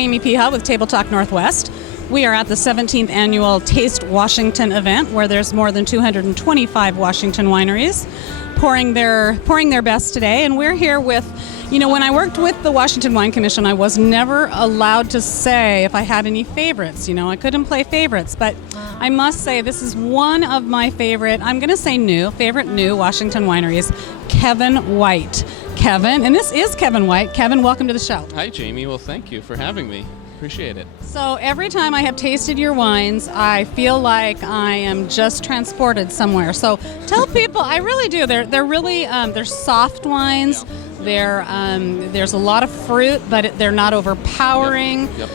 Jamie Peha with TableTalk Northwest. We are at the 17th annual Taste Washington event, where there's more than 225 Washington wineries pouring their best today. And we're here with, when I worked with the Washington Wine Commission, I was never allowed to say if I had any favorites. I couldn't play favorites, but I must say this is one of my favorite, I'm going to say favorite new Washington wineries, Kevin White. Kevin, and this is Kevin White. Kevin, welcome to the show. Hi, Jamie. Well, thank you for having me. Appreciate it. So every time I have tasted your wines, I feel like I am just transported somewhere. So tell people, I really do. They're really they're soft wines. Yeah. There's a lot of fruit, but they're not overpowering. Yep.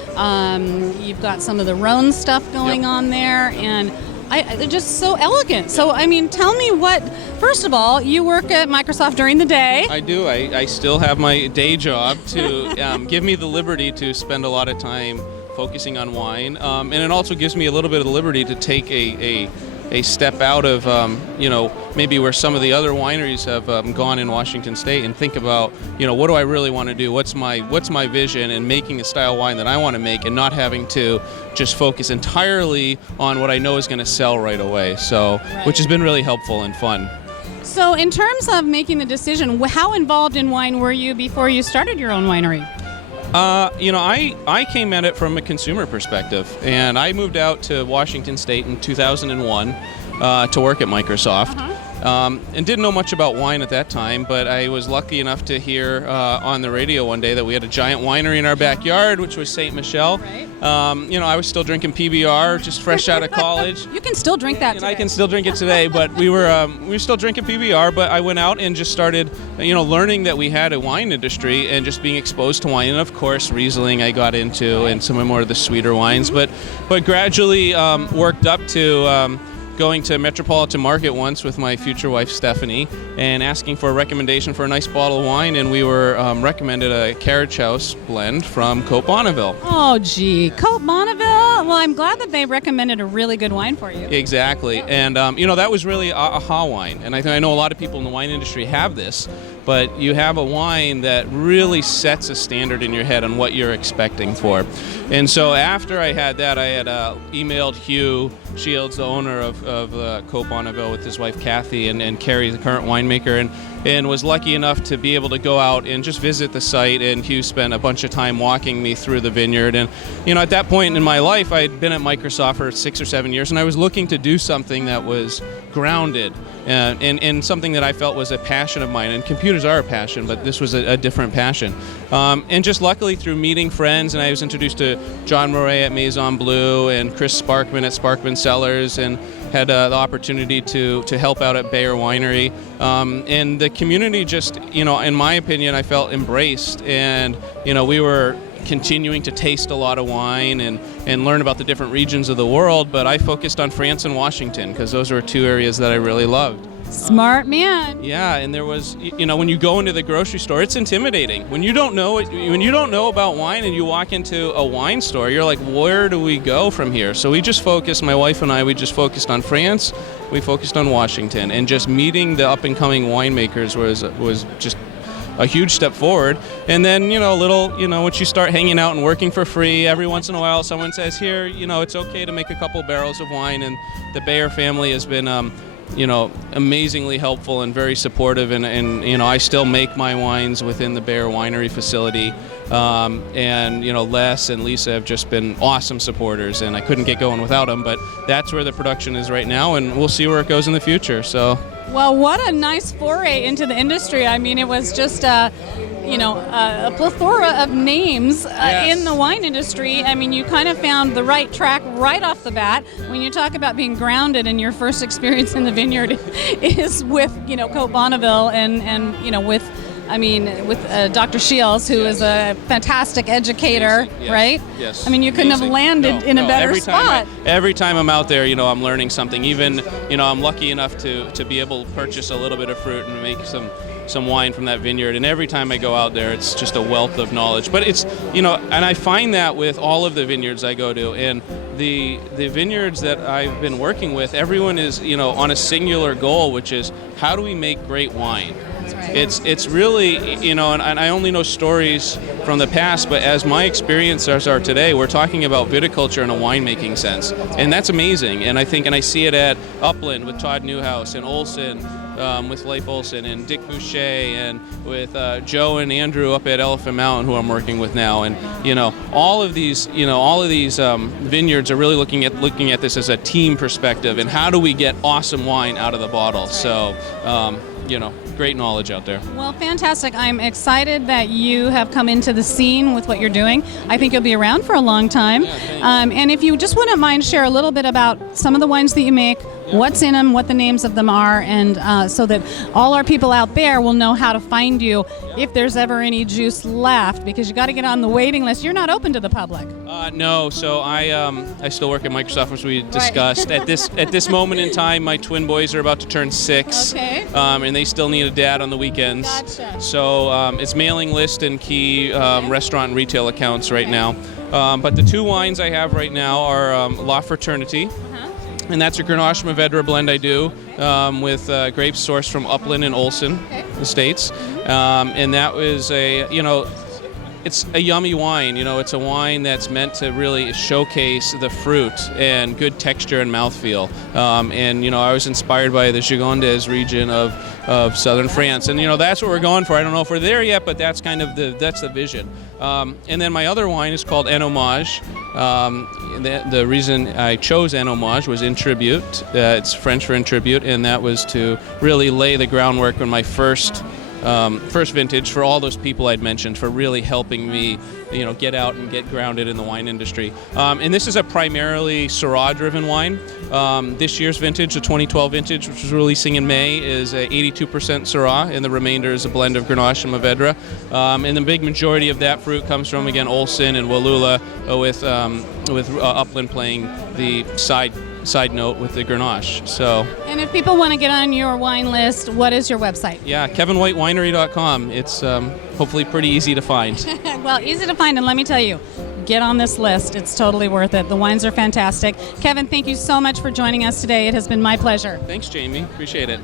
You've got some of the Rhone stuff going on there, and they're just so elegant. So, tell me first of all, you work at Microsoft during the day. I do. I still have my day job to give me the liberty to spend a lot of time focusing on wine. And it also gives me a little bit of the liberty to take a step out of, maybe where some of the other wineries have gone in Washington State, and think about, what do I really want to do? What's my vision, and making a style wine that I want to make, and not having to just focus entirely on what I know is going to sell right away. So, which has been really helpful and fun. So in terms of making the decision, how involved in wine were you before you started your own winery? I came at it from a consumer perspective, and I moved out to Washington State in 2001 to work at Microsoft. And didn't know much about wine at that time, but I was lucky enough to hear on the radio one day that we had a giant winery in our backyard, which was St. Michel. Right. I was still drinking PBR, just fresh out of college. You can still drink that today. I can still drink it today, but we were still drinking PBR, but I went out and just started, learning that we had a wine industry and just being exposed to wine. And of course, Riesling I got into, and some more of the sweeter wines, but gradually worked up to going to Metropolitan Market once with my future wife Stephanie and asking for a recommendation for a nice bottle of wine, and we were recommended a Carriage House blend from Côte Bonneville. Oh gee, Côte Bonneville. Well, I'm glad that they recommended a really good wine for you. Exactly, and that was really a aha wine, and I know a lot of people in the wine industry have this, but you have a wine that really sets a standard in your head on what you're expecting for. And so after I had that, I had emailed Hugh Shields, the owner of Côte Bonneville, with his wife Kathy, and Carrie, the current winemaker, and was lucky enough to be able to go out and just visit the site. And Hugh spent a bunch of time walking me through the vineyard. And at that point in my life, I had been at Microsoft for 6 or 7 years, and I was looking to do something that was grounded and something that I felt was a passion of mine. And computers are a passion, but this was a different passion. And just luckily through meeting friends, and I was introduced to John Moret at Maison Bleu and Chris Sparkman at Sparkman Cellars, and had the opportunity to help out at Bayer Winery. And the community just, in my opinion, I felt embraced. And, we were continuing to taste a lot of wine and learn about the different regions of the world, but I focused on France and Washington because those were two areas that I really loved. Smart man. Yeah, and there was, when you go into the grocery store, it's intimidating. When you don't know about wine and you walk into a wine store, you're like, where do we go from here? So we just focused, my wife and I, we just focused on France, we focused on Washington, and just meeting the up-and-coming winemakers was just a huge step forward. And then, once you start hanging out and working for free, every once in a while someone says, here, it's okay to make a couple barrels of wine. And the Bayer family has been, amazingly helpful and very supportive. And I still make my wines within the Bayer Winery facility. Les and Lisa have just been awesome supporters, and I couldn't get going without them. But that's where the production is right now, and we'll see where it goes in the future. So. Well, what a nice foray into the industry. It was just a plethora of names in the wine industry. You kind of found the right track right off the bat. When you talk about being grounded, and your first experience in the vineyard is with, Côte Bonneville and with Dr. Shields, who is a fantastic educator, yes, right? Yes. You couldn't have landed in a better spot. Every time I'm out there, I'm learning something. Even, I'm lucky enough to be able to purchase a little bit of fruit and make some wine from that vineyard. And every time I go out there, it's just a wealth of knowledge. But it's, and I find that with all of the vineyards I go to, and the vineyards that I've been working with, everyone is, on a singular goal, which is how do we make great wine? That's right. It's really, you know, and I only know stories from the past, but as my experiences are today, we're talking about viticulture in a winemaking sense, and that's amazing. And I think, and I see it at Upland with Todd Newhouse, and Olson with Leif Olson, and Dick Boucher, and with Joe and Andrew up at Elephant Mountain, who I'm working with now. And you know, all of these vineyards are really looking at this as a team perspective, and how do we get awesome wine out of the bottle. So you know, great knowledge out there. Well, fantastic. I'm excited that you have come into the scene with what you're doing. I think you'll be around for a long time. Yeah, thanks. And if you just wouldn't mind, share a little bit about some of the wines that you make, what's in them, what the names of them are, and so that all our people out there will know how to find you if there's ever any juice left, because you got to get on the waiting list. You're not open to the public. No, so I still work at Microsoft, as we discussed. Right. At this moment in time, my twin boys are about to turn 6, okay. And they still need a dad on the weekends. Gotcha. So it's mailing list and key restaurant and retail accounts right now. But the 2 wines I have right now are La Fraternity. And that's a Grenache Mourvedre blend I do with grapes sourced from Upland and Olson Estates. And that was it's a yummy wine. You know, it's a wine that's meant to really showcase the fruit and good texture and mouthfeel. And you know, I was inspired by the Gigondes region of southern France, and you know, that's what we're going for. I don't know if we're there yet, but that's kind of the vision. And then my other wine is called En Hommage. The reason I chose En Hommage was in tribute. It's French for in tribute, and that was to really lay the groundwork on my first vintage for all those people I'd mentioned, for really helping me, you know, get out and get grounded in the wine industry. And this is a primarily Syrah-driven wine. This year's vintage, the 2012 vintage, which is releasing in May, is a 82% Syrah, and the remainder is a blend of Grenache and Mourvedre. And the big majority of that fruit comes from, again, Olson and Wallula, with Upland playing the side note with the Grenache. So. And if people want to get on your wine list, what is your website? Yeah, KevinWhiteWinery.com. It's hopefully pretty easy to find. Well, easy to find, and let me tell you, get on this list. It's totally worth it. The wines are fantastic. Kevin, thank you so much for joining us today. It has been my pleasure. Thanks, Jamie. Appreciate it.